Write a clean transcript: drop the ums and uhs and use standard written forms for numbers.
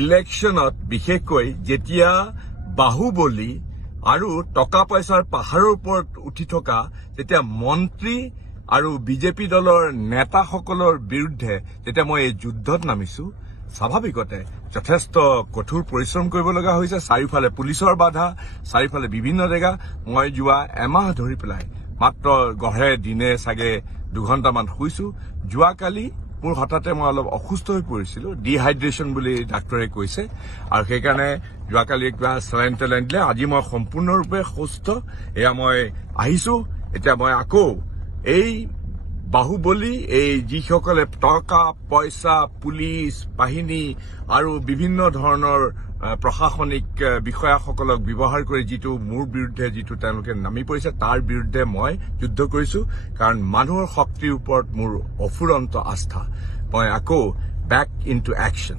ইলেকশ্যনত বিশেষকৈ যেতিয়া বাহুবলী আৰু টকা পইচাৰ পাহাৰৰ ওপৰত উঠি থকা যেতিয়া মন্ত্ৰী আৰু বিজেপি দলৰ নেতাসকলৰ বিৰুদ্ধে যেতিয়া মই এই যুদ্ধত নামিছো স্বাভাৱিকতে যথেষ্ট কঠোৰ পৰিশ্ৰম কৰিব লগা হৈছে চাৰিওফালে পুলিচৰ বাধা চাৰিওফালে বিভিন্ন জেগা মই যোৱা এমাহ ধৰি পেলাই মাত্ৰ গঢ়ে দিনে চাগে 2 ঘণ্টামান শুইছো যোৱাকালি মোৰ হঠাতে মই অলপ অসুস্থ হৈ পৰিছিলো ডিহাইড্ৰেশ্যন বুলি ডাক্তৰে কৈছে আৰু সেইকাৰণে যোৱাকালি কিবা চেলাইন টেলাইন দিলে আজি মই সম্পূৰ্ণৰূপে সুস্থ এয়া মই আহিছো এতিয়া মই আকৌ এই বাহুবলী এই যিসকলে টকা পইচা পুলিচ বাহিনী আৰু বিভিন্ন ধৰণৰ প্ৰশাসনিক বিষয়াসকলক ব্যৱহাৰ কৰি যিটো মোৰ বিৰুদ্ধে যিটো তেওঁলোকে নামি পৰিছে তাৰ বিৰুদ্ধে মই যুদ্ধ কৰিছো কাৰণ মানুহৰ শক্তিৰ ওপৰত মোৰ অফুৰন্ত আস্থা মই আকৌ বেক ইনটু একশ্যন